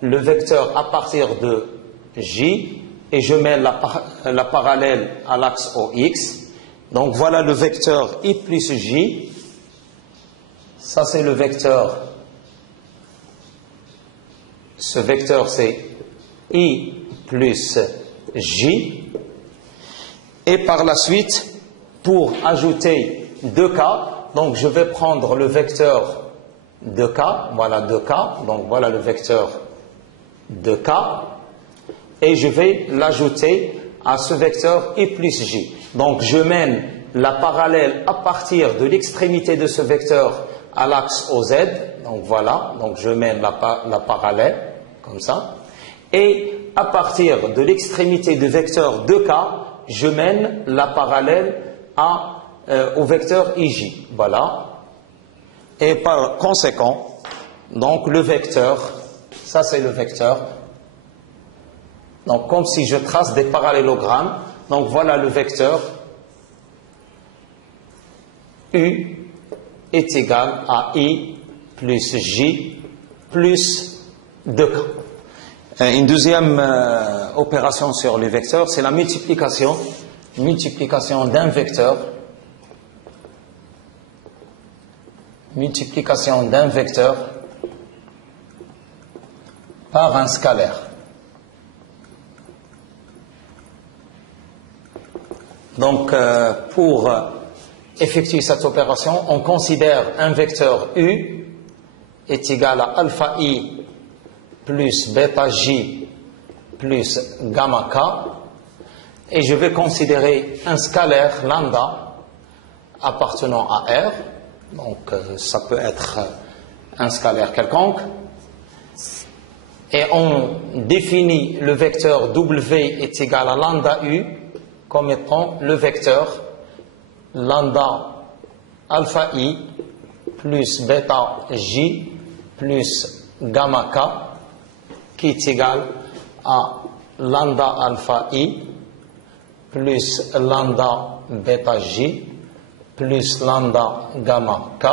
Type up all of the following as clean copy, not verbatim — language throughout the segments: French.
le vecteur à partir de J et je mène la parallèle à l'axe OX. Donc voilà le vecteur I plus J. Ça c'est le vecteur. Ce vecteur c'est I plus J. Et par la suite, pour ajouter 2K, donc je vais prendre le vecteur 2K, voilà 2K, donc voilà le vecteur 2K, et je vais l'ajouter à ce vecteur I plus J. Donc je mène la parallèle à partir de l'extrémité de ce vecteur à l'axe OZ, donc voilà, donc je mène la parallèle, comme ça, et à partir de l'extrémité du vecteur 2K, je mène la parallèle au vecteur IJ, voilà. Et par conséquent, donc le vecteur, ça c'est le vecteur, donc comme si je trace des parallélogrammes, donc voilà le vecteur U est égal à I plus J plus 2K. Une deuxième opération sur les vecteurs, c'est la multiplication d'un vecteur par un scalaire. Donc pour effectuer cette opération, on considère un vecteur U est égal à alpha I plus bêta J plus gamma K, et je vais considérer un scalaire lambda appartenant à R, donc ça peut être un scalaire quelconque, et on définit le vecteur W est égal à lambda U comme étant le vecteur lambda alpha I plus bêta J plus gamma K qui est égal à lambda alpha I plus lambda bêta J plus lambda gamma K.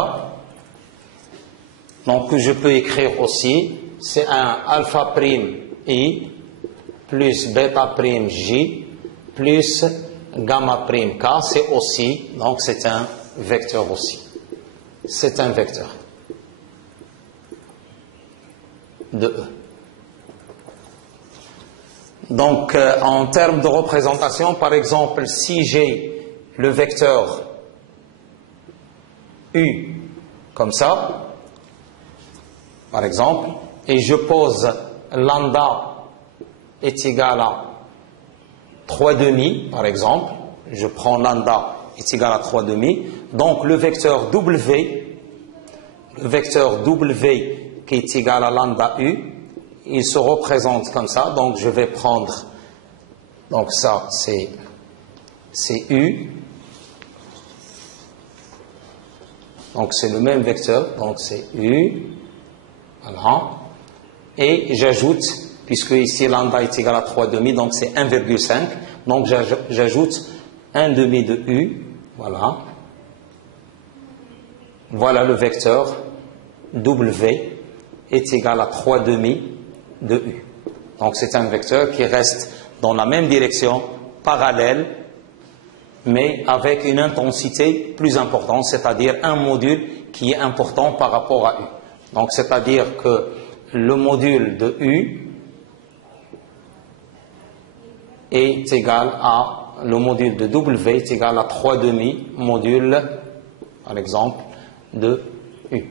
Donc je peux écrire aussi, c'est un alpha prime I plus bêta prime J plus gamma prime K, c'est aussi, donc c'est un vecteur aussi. C'est un vecteur de E. Donc, en termes de représentation, par exemple, si j'ai le vecteur U comme ça, par exemple, et je pose lambda est égal à 3,5, par exemple, je prends lambda est égal à 3,5, donc le vecteur W qui est égal à lambda U, il se représente comme ça, donc je vais prendre, donc ça c'est U, donc c'est le même vecteur, donc c'est U, voilà, et j'ajoute, puisque ici lambda est égal à 3,5, donc c'est 1,5, donc j'ajoute 1,5 de U, voilà, voilà le vecteur W est égal à 3,5 de U. Donc c'est un vecteur qui reste dans la même direction, parallèle, mais avec une intensité plus importante, c'est-à-dire un module qui est important par rapport à U. Donc c'est-à-dire que le module de U est égal à, le module de W est égal à 3,5 module, par exemple, de U.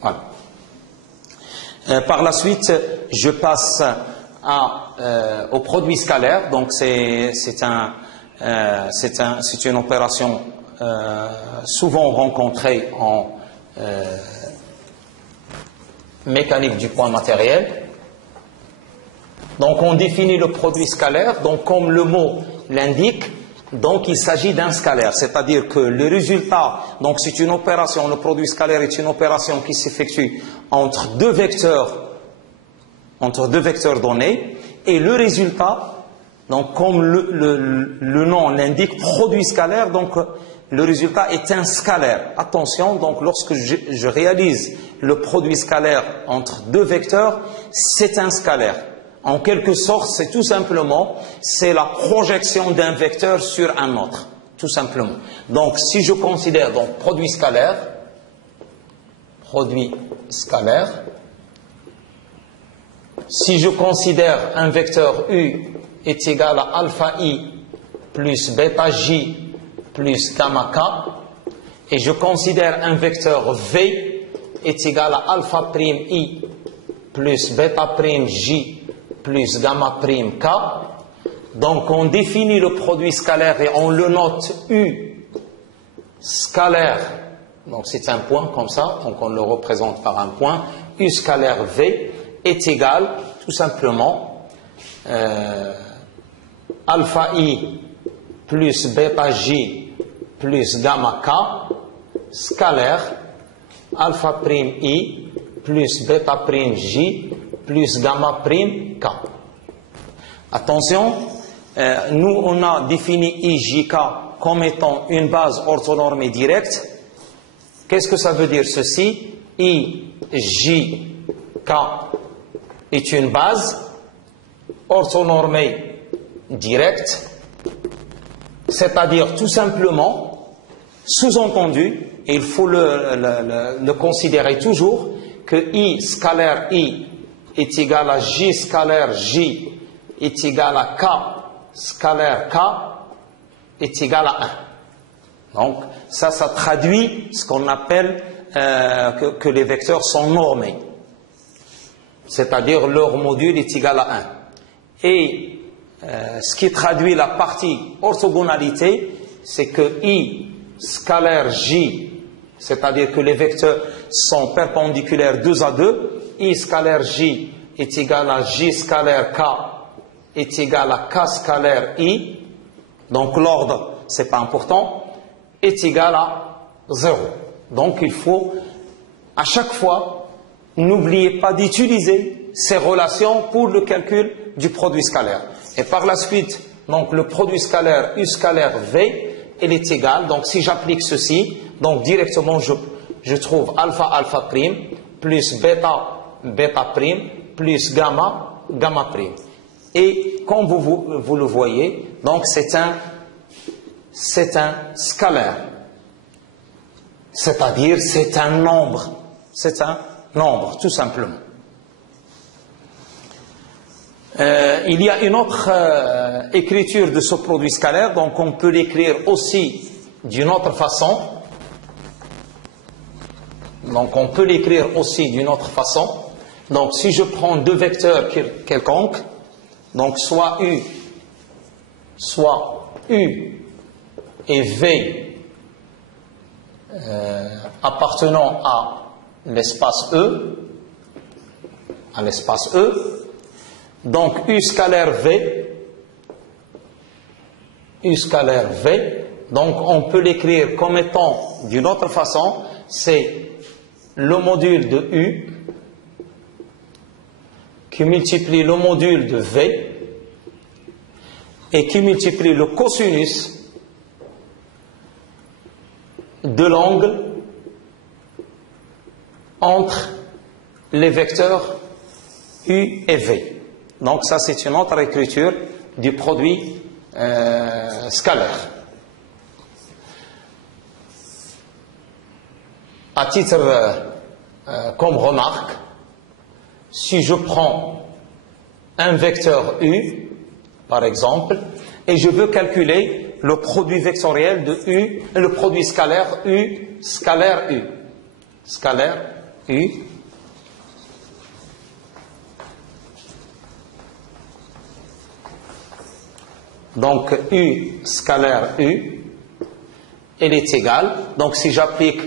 Voilà. Par la suite, je passe au produit scalaire. Donc c'est une opération souvent rencontrée en mécanique du point matériel. Donc on définit le produit scalaire. Donc comme le mot l'indique, donc il s'agit d'un scalaire, c'est-à-dire que le résultat, donc c'est une opération, le produit scalaire est une opération qui s'effectue entre deux vecteurs donnés, et le résultat, donc comme le nom l'indique, produit scalaire, donc le résultat est un scalaire. Attention, donc lorsque je réalise le produit scalaire entre deux vecteurs, c'est un scalaire. En quelque sorte, c'est tout simplement, c'est la projection d'un vecteur sur un autre, tout simplement. Donc, si je considère donc produit scalaire, si je considère un vecteur U est égal à alpha I plus bêta J plus gamma K, et je considère un vecteur V est égal à alpha prime I plus bêta prime J plus gamma prime K, donc on définit le produit scalaire et on le note U scalaire, donc c'est un point comme ça, donc on le représente par un point, U scalaire V est égal tout simplement alpha I plus bêta J plus gamma K scalaire alpha prime I plus bêta prime J plus gamma prime K. Attention, nous on a défini IJK comme étant une base orthonormée directe. Qu'est-ce que ça veut dire ceci? IJK est une base orthonormée directe, c'est-à-dire tout simplement, sous-entendu, et il faut le considérer toujours, que I scalaire I est égal à J scalaire J est égal à K scalaire K est égal à 1. Donc, ça traduit ce qu'on appelle que les vecteurs sont normés. C'est-à-dire leur module est égal à 1. Et ce qui traduit la partie orthogonalité, c'est que I scalaire J, c'est-à-dire que les vecteurs sont perpendiculaires 2 à 2, I scalaire J est égal à J scalaire K est égal à K scalaire I, donc l'ordre, c'est pas important, est égal à 0. Donc il faut, à chaque fois, n'oubliez pas d'utiliser ces relations pour le calcul du produit scalaire. Et par la suite, donc le produit scalaire U scalaire V, il est égal, donc si j'applique ceci, donc directement je trouve alpha alpha prime plus bêta bêta prime plus gamma gamma prime. Et comme vous le voyez, donc c'est un scalaire, c'est-à-dire c'est un nombre, tout simplement. Il y a une autre écriture de ce produit scalaire, donc on peut l'écrire aussi d'une autre façon. Donc si je prends deux vecteurs quelconques, donc soit U et V appartenant à l'espace E, donc U scalaire V, donc on peut l'écrire comme étant d'une autre façon, c'est le module de U qui multiplie le module de V et qui multiplie le cosinus de l'angle entre les vecteurs U et V. Donc ça c'est une autre écriture du produit scalaire. À titre comme remarque, si je prends un vecteur U, par exemple, et je veux calculer le produit vectoriel de U, le produit scalaire U, scalaire U, donc U scalaire U, elle est égale, donc si j'applique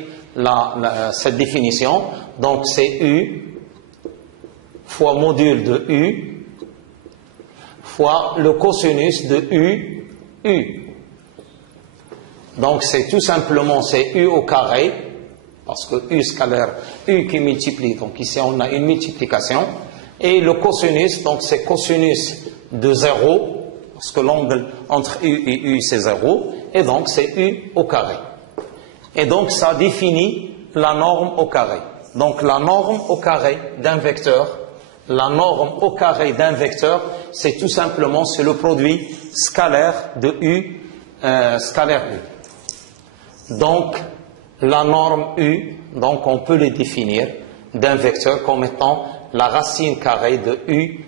cette définition, donc c'est U fois module de U fois le cosinus de U. Donc c'est tout simplement c'est U au carré, parce que U scalaire, U qui multiplie, donc ici on a une multiplication, et le cosinus, donc c'est cosinus de 0, parce que l'angle entre U et U c'est 0, et donc c'est U au carré. Et donc ça définit la norme au carré. Donc la norme au carré d'un vecteur, c'est tout simplement c'est le produit scalaire de U, scalaire U. Donc la norme U, donc on peut les définir d'un vecteur comme étant la racine carrée de U